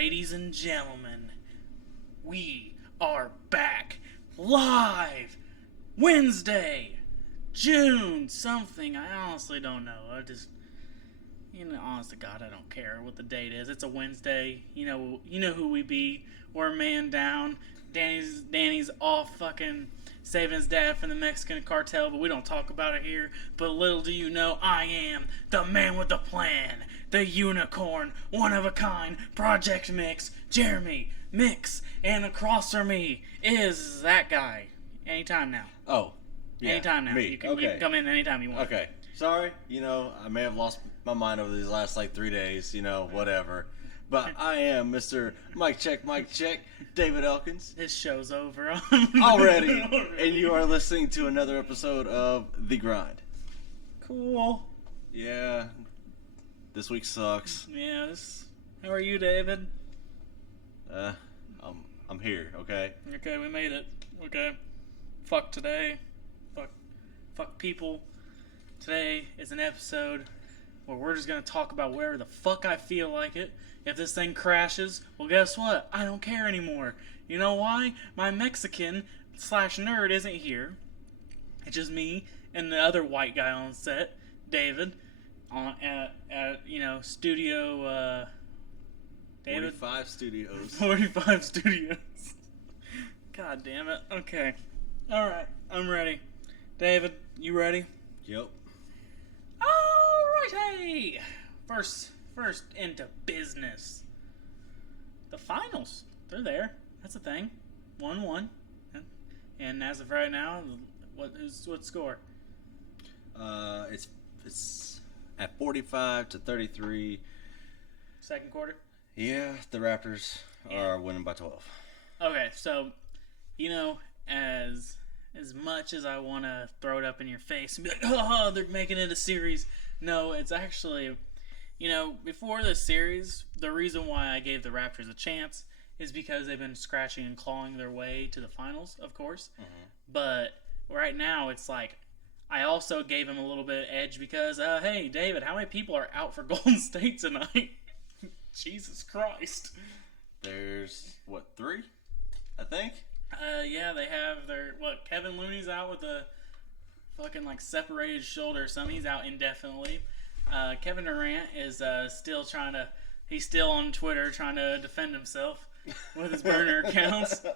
Ladies and gentlemen, we are back live Wednesday, June something. I honestly don't know. Honest to God, I don't care what the date is. It's a Wednesday. You know who we be. We're a man down. Danny's off fucking saving his dad from the Mexican cartel, but we don't talk about it here. But little do you know, I am the man with the plan, the unicorn, one of a kind, Project Mix, Jeremy Mix, and across from me is that guy. Anytime now. Oh, yeah, anytime now. Me. You can come in anytime you want. Okay, sorry. I may have lost my mind over these last 3 days. Whatever. But I am Mr. Mike Check, David Elkins. This show's over already. And you are listening to another episode of The Grind. Cool. Yeah. This week sucks. Yes. How are you, David? I'm here, okay? Okay, we made it. Okay. Fuck today. Fuck people. Today is an episode where we're just gonna talk about wherever the fuck I feel like it. If this thing crashes, well, guess what? I don't care anymore. You know why? My Mexican/nerd isn't here. It's just me and the other white guy on set, David, at studio. David. 45 Studios. 45 Studios. God damn it. Okay. All right. I'm ready. David, you ready? Yep. Alrighty. First into business. The finals. They're there. That's a thing. 1-1. And as of right now, what score? It's at 45-33. Second quarter? Yeah, the Raptors are winning by 12. Okay, so as much as I want to throw it up in your face and be like, oh, they're making it a series. No, it's actually, before this series, the reason why I gave the Raptors a chance is because they've been scratching and clawing their way to the finals, of course. Mm-hmm. But right now, it's like, I also gave him a little bit of edge because, hey, David, how many people are out for Golden State tonight? Jesus Christ. There's, 3? I think? Yeah, they have Kevin Looney's out with a fucking separated shoulder or something. He's out indefinitely. Kevin Durant is he's still on Twitter trying to defend himself with his burner accounts.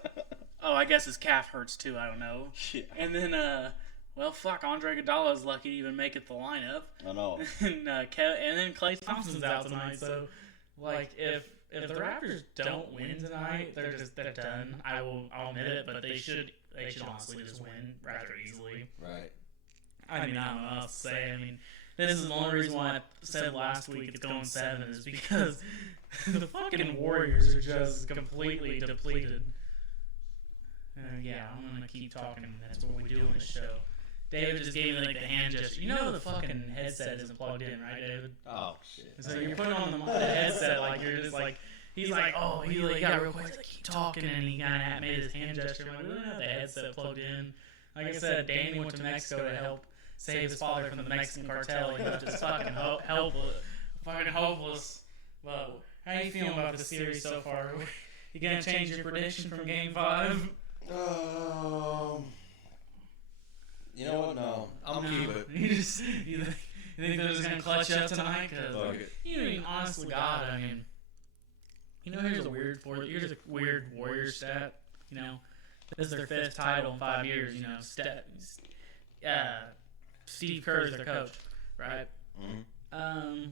Oh, I guess his calf hurts too, I don't know. Yeah. And then, Andre Iguodala's lucky to even make it the lineup. I know. And then Klay Thompson's out tonight, so, if the Raptors don't win tonight, they're done. I'll admit it, but they should honestly just win rather easily. Right. I don't know what else to say. This is the only reason why I said last week it's going 7 is because the fucking Warriors are just completely depleted. Yeah, I'm gonna keep talking. That's what we do on the show. David just gave me the hand gesture. The fucking headset isn't plugged in, right, David? Oh shit. So you're putting on the headset you're just he's oh, he got real quick. Keep talking, and he kind of made his hand gesture. I'm like, we don't have the headset plugged in. Like I said, Danny went to Mexico to help save his father from the Mexican cartel. He was just fucking hopeless. But how you feeling about the series so far? You gonna change your prediction from Game 5? You know what? No, I'm keep it. You think they're just gonna clutch up tonight? Cause honestly, God, here's a weird Warrior stat. This is their 5th title in 5 years. Steve Kerr's their coach, right? Mm-hmm.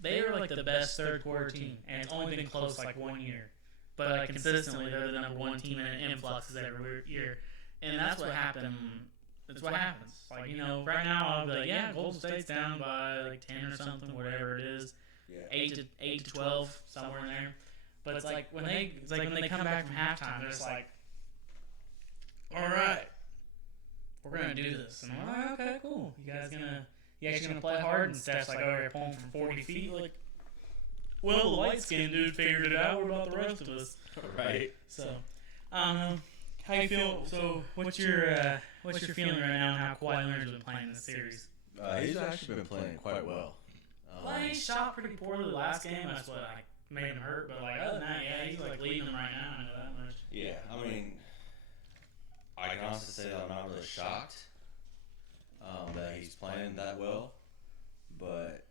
They are the best third quarter team, and it's only been close 1 year. But consistently, they're the number 1 team in influxes every year, and that's what happened. That's what happens. Right now I'll be yeah, Golden State's down by 10 or something, whatever it is. Yeah. 8 to 12, somewhere in there. But it's when they come back from halftime, they're just all right, we're gonna do this. And I'm like, okay, cool. You actually gonna play hard? And Steph's over here pulling from 40 feet, well, the light skinned dude figured it out. What about the rest of us? Right. So, how you feel? So, what's your feeling right now on how Kawhi Leonard's been playing this series? He's actually been playing quite well. He shot pretty poorly last game. That's what made him hurt. But other than that, say that I'm not really shocked that he's playing that well, but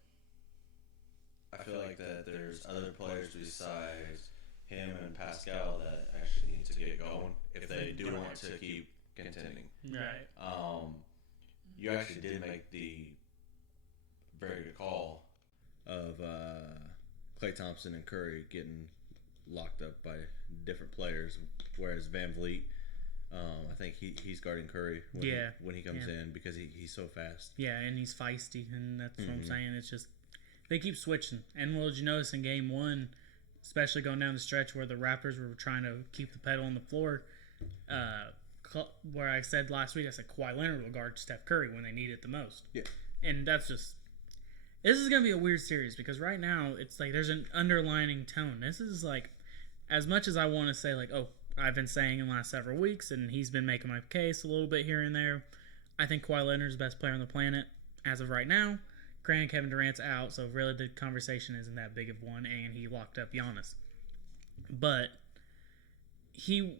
I feel like that there's other players besides him and Pascal that actually need to get going if they do want to keep contending. Right. You actually did make the very good call of Klay Thompson and Curry getting locked up by different players, whereas Van Vliet, I think he's guarding Curry when he comes in because he's so fast. Yeah, and he's feisty, and that's what I'm saying. It's just they keep switching. And what did you notice in Game 1, especially going down the stretch where the Raptors were trying to keep the pedal on the floor, where I said last week, I said Kawhi Leonard will guard Steph Curry when they need it the most. Yeah. And that's just... This is going to be a weird series because right now it's like there's an underlining tone. This is like, as much as I want to say like, oh, I've been saying in the last several weeks, and he's been making my case a little bit here and there, I think Kawhi Leonard is the best player on the planet as of right now. Granted, Kevin Durant's out, so really the conversation isn't that big of one, and he locked up Giannis. But he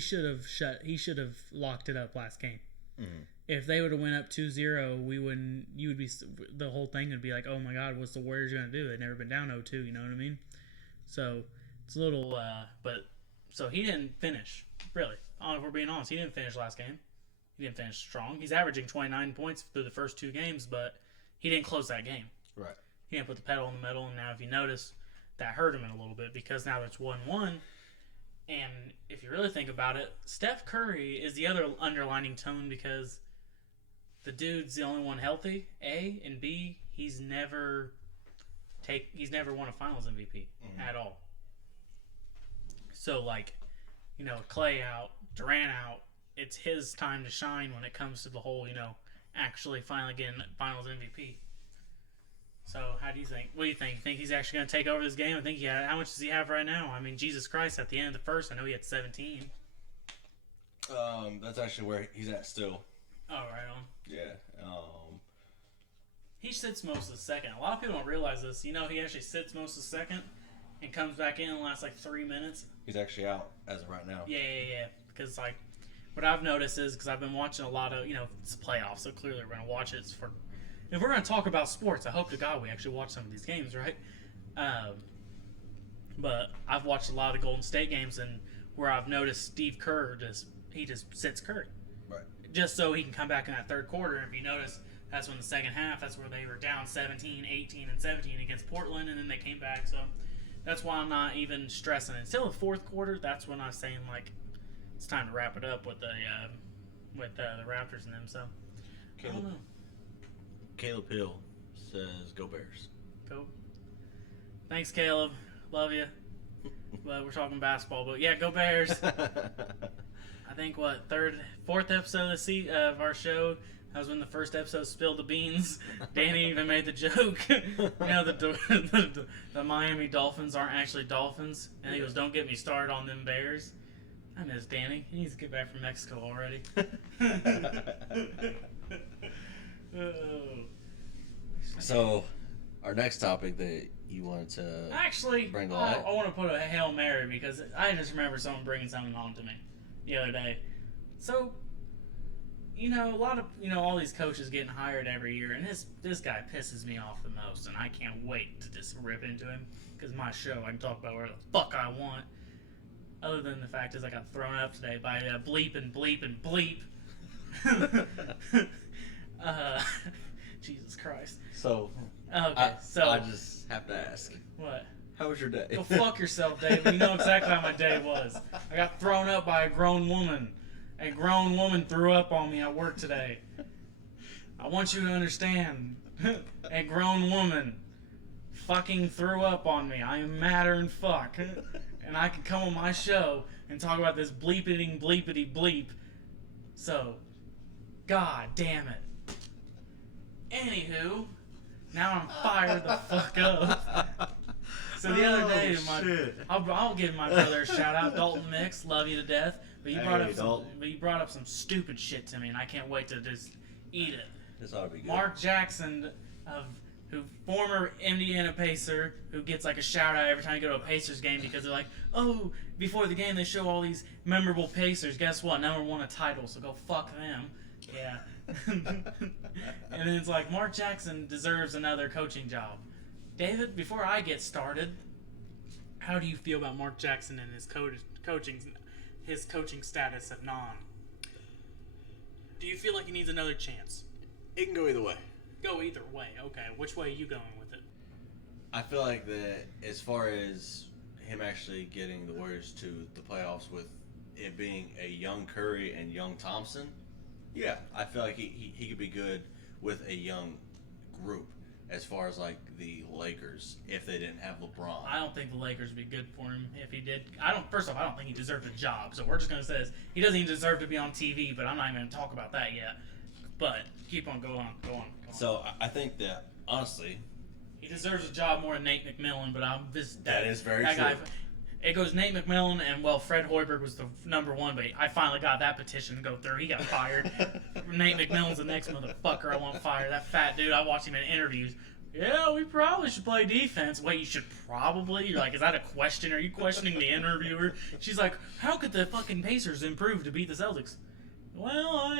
should have locked it up last game. Mm-hmm. If they would have went up 2-0, the whole thing would be like, oh my God, what's the Warriors going to do? They've never been down 0-2, you know what I mean? So it's a little, so he didn't finish, really. If we're being honest, he didn't finish last game. He didn't finish strong. He's averaging 29 points through the first 2 games, but he didn't close that game. Right. He didn't put the pedal in the metal, and now if you notice, that hurt him in a little bit because now it's 1-1. And if you really think about it, Steph Curry is the other underlining tone because the dude's the only one healthy, A, and B, he's never won a Finals MVP at all. So, Klay out, Durant out, it's his time to shine when it comes to the whole, actually finally getting Finals MVP. So, how do you think? What do you think? You think he's actually going to take over this game? I think how much does he have right now? I mean, Jesus Christ, at the end of the first, I know he had 17. That's actually where he's at still. Oh, right on. Yeah. He sits most of the second. A lot of people don't realize this. He actually sits most of the second and comes back in the last 3 minutes. He's actually out as of right now. Yeah. Because what I've noticed is because I've been watching a lot of it's playoffs, so clearly we're gonna watch it for. If we're gonna talk about sports, I hope to God we actually watch some of these games, right? But I've watched a lot of the Golden State games, and where I've noticed Steve Kerr just sits Curry. Right. Just so he can come back in that third quarter. And if you notice, that's when the second half, that's where they were down 17, 18, and 17 against Portland, and then they came back. So that's why I'm not even stressing it. Until the fourth quarter, that's when I was saying, it's time to wrap it up with the Raptors and them. So, I don't know. Caleb Hill says, go Bears. Go. Thanks, Caleb. Love you. But we're talking basketball. But, yeah, go Bears. I think, fourth episode of our show, that was when the first episode spilled the beans. Danny even made the joke. The Miami Dolphins aren't actually Dolphins. And he goes, don't get me started on them Bears. I miss Danny. He needs to get back from Mexico already. So, our next topic that you wanted to bring to light? I want to put a Hail Mary because I just remember someone bringing something on to me the other day. So, a lot of, all these coaches getting hired every year, and this guy pisses me off the most, and I can't wait to just rip into him because my show, I can talk about whatever the fuck I want. Other than the fact is I got thrown up today by bleep and bleep and bleep. Jesus Christ. So, okay, I just have to ask. What? How was your day? Go fuck yourself, Dave. You know exactly how my day was. I got thrown up by a grown woman. A grown woman threw up on me at work today. I want you to understand. A grown woman fucking threw up on me. I am madder than fuck. And I can come on my show and talk about this bleepity bleep. So, god damn it. Anywho, now I'm fired the fuck up. So the other day, I'll give my brother a shout out, Dalton Mix, love you to death. But you brought up some stupid shit to me, and I can't wait to just eat it. This ought to be good. Mark Jackson of who former Indiana Pacer, who gets like a shout out every time you go to a Pacers game because they're like, oh, before the game they show all these memorable Pacers. Guess what? Number one a title, so go fuck them. Yeah. And then it's like Mark Jackson deserves another coaching job. David, before I get started, how do you feel about Mark Jackson and his coaching status at Non? Do you feel like he needs another chance? It can go either way. Go either way. Okay, which way are you going with it? I feel like that as far as him actually getting the Warriors to the playoffs with it being a young Curry and young Thompson, yeah, I feel like he could be good with a young group as far as like the Lakers if they didn't have LeBron. I don't think the Lakers would be good for him if he did. First off, I don't think he deserved a job. So we're just going to say this. He doesn't even deserve to be on TV, but I'm not even going to talk about that yet. But keep on, go on. So I think that, honestly, he deserves a job more than Nate McMillan, but that is very true. It goes Nate McMillan, and Fred Hoiberg was the number one, but I finally got that petition to go through. He got fired. Nate McMillan's the next motherfucker I want fired. That fat dude, I watched him in interviews. Yeah, we probably should play defense. Wait, you should probably? You're like, is that a question? Are you questioning the interviewer? She's like, how could the fucking Pacers improve to beat the Celtics? Well,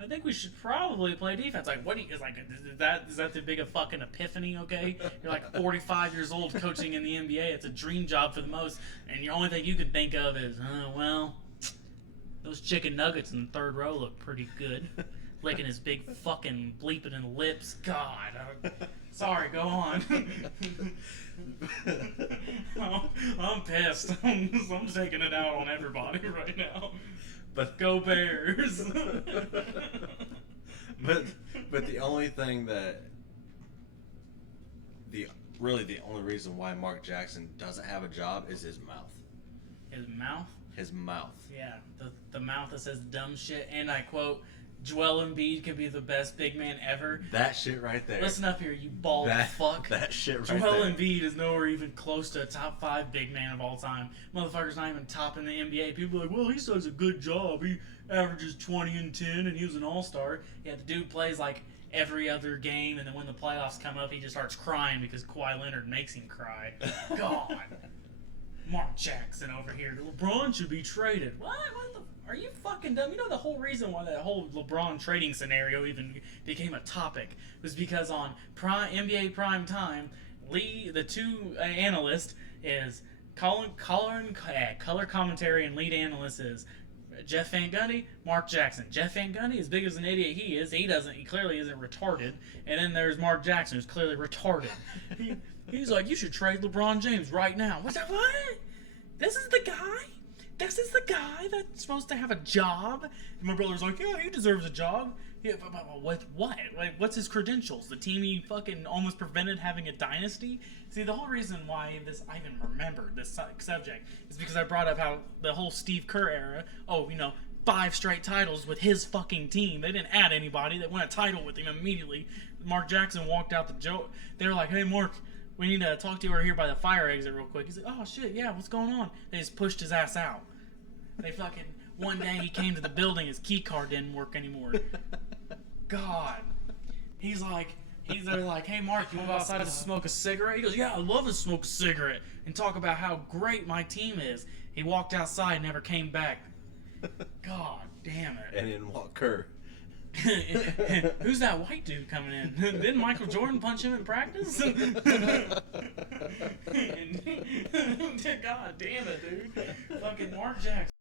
I think we should probably play defense. Like, what do you, is that the big a fucking epiphany, okay? You're like 45 years old coaching in the NBA. It's a dream job for the most, and the only thing you can think of is, those chicken nuggets in the third row look pretty good. Licking his big fucking bleeping in lips. God. Sorry, go on. I'm pissed. I'm taking it out on everybody right now. But go Bears. but the only thing that the only reason why Mark Jackson doesn't have a job is his mouth. His mouth? His mouth. Yeah, the mouth that says dumb shit, and I quote, Joel Embiid could be the best big man ever. That shit right there. Listen up here, you bald fuck. That shit right there. Joel Embiid is nowhere even close to a top 5 big man of all time. Motherfucker's not even top in the NBA. People are like, well, he does a good job. He averages 20 and 10, and he was an all-star. Yeah, the dude plays like every other game, and then when the playoffs come up, he just starts crying because Kawhi Leonard makes him cry. God. Mark Jackson over here. LeBron should be traded. What the... Are you fucking dumb? You know the whole reason why that whole LeBron trading scenario even became a topic was because on NBA Prime Time, the two analysts is color commentary and lead analyst is Jeff Van Gundy, Mark Jackson. Jeff Van Gundy, as big as an idiot he is, he clearly isn't retarded. And then there's Mark Jackson, who's clearly retarded. He's like, you should trade LeBron James right now. What's that? What? This is the guy? This is the guy that's supposed to have a job? And my brother's like, yeah, he deserves a job. Yeah, but what? Like, what's his credentials? The team he fucking almost prevented having a dynasty? See, the whole reason why I even remembered this subject is because I brought up how the whole Steve Kerr era, 5 straight titles with his fucking team. They didn't add anybody. They won a title with him immediately. Mark Jackson walked out the joke. They were like, hey, Mark, we need to talk to you over here by the fire exit real quick. He's like, oh, shit, yeah, what's going on? They just pushed his ass out. They fucking... One day he came to the building, his key card didn't work anymore. God. They're like, hey, Mark, you want to go outside to smoke a cigarette? He goes, yeah, I love to smoke a cigarette and talk about how great my team is. He walked outside and never came back. God damn it. And then walked Kerr. Who's that white dude coming in? Didn't Michael Jordan punch him in practice? God damn it, dude. Fucking Mark Jackson.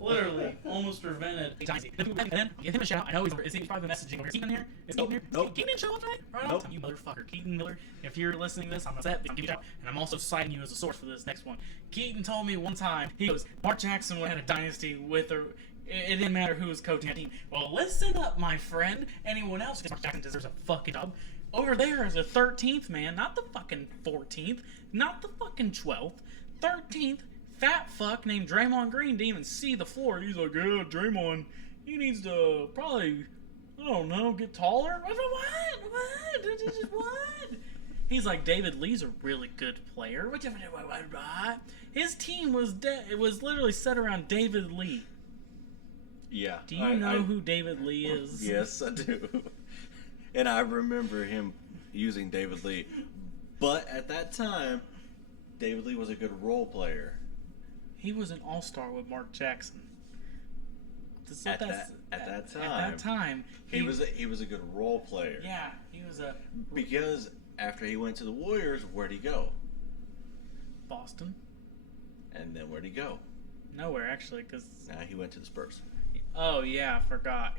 Literally, almost prevented. And then, give him a shout. I know he's probably messaging over here. Keaton here? Is Keaton here? Nope. Keaton didn't show up today? Right on nope. time, you motherfucker. Keaton Miller. If you're listening to this, I'm upset. I'll give you a shout. And I'm also citing you as a source for this next one. Keaton told me one time, he goes, Mark Jackson had a dynasty with her. It didn't matter who was coaching that team. Well, listen up, my friend. Anyone else, because Mark Jackson deserves a fucking job. Over there is a 13th man, not the fucking 14th, not the fucking 12th, 13th fat fuck named Draymond Green didn't even see the floor. He's like, yeah, Draymond, he needs to probably, I don't know, get taller. What? He's like, David Lee's a really good player. What? His team was literally set around David Lee. Yeah. Do you know who David Lee is? Yes, I do. And I remember him using David Lee. But at that time, David Lee was a good role player. He was an all-star with Mark Jackson. At that time, he was a good role player. Yeah, he was a... Because after he went to the Warriors, where'd he go? Boston. And then where'd he go? Nowhere, actually, because... Now he went to the Spurs. Oh, yeah, I forgot.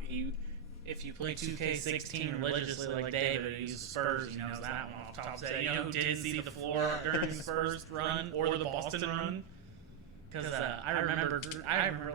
If you play 2K16 religiously like David, who uses Spurs, he knows that one off the top of his head. You know who didn't see the floor during the Spurs run or the Boston run? Because I remember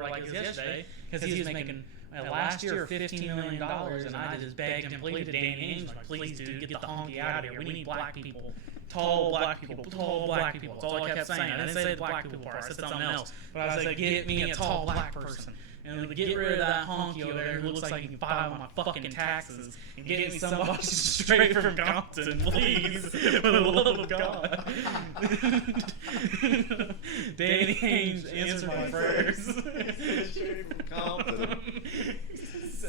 like it was yesterday, because he was making last year $15 million, and I just begged him, pleaded Danny Ainge, like, please, dude, get the honky out of here. We need black people. Tall black people. Tall black people. That's all I kept saying. I didn't say the black people part. I said something else. But I was like, get me a tall black person. And get rid of that honky over there who looks like he can file my fucking taxes. And get me somebody straight from Compton, please. For the love of God. Danny Ainge, answer my prayers. Straight from Compton.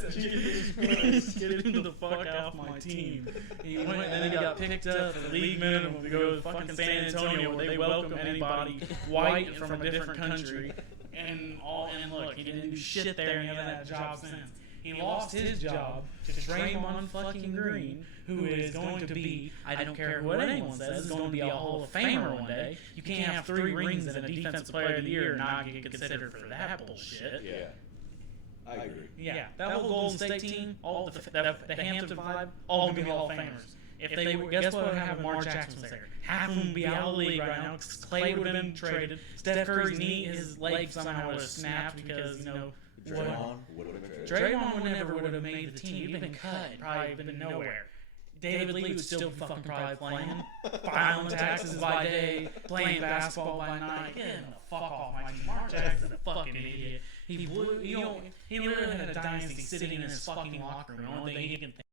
Jesus Christ, get him the fuck off my team. He went and then he got picked up for the league minimum to go to fucking San Antonio where they welcome anybody white from a different country. And look, he didn't do shit there and he hasn't had a job since. He lost his job to Draymond fucking Green, who is going to be, I don't care what anyone says, is going to be a Hall of Famer one day. You can't have 3 rings and a Defensive Player of the Year and not get considered for that bullshit. Yeah. I agree. Yeah, that whole Golden State team, all the Hampton Five, all going to be Hall of Famers. If they were, guess what would happen? Mark Jackson was there. Half of them would be out of the league right now. Clay would have been traded. Steph Curry's knee, his leg somehow would have snapped because, Draymond would have been traded. Draymond never would have made the team. He'd been cut. Probably been nowhere. David Lee would still be fucking probably playing. Filing taxes by day, playing basketball by night. Get him the fuck off my team. Mark Jackson's a fucking idiot. He literally had a dynasty sitting in his fucking locker room. The only thing he can think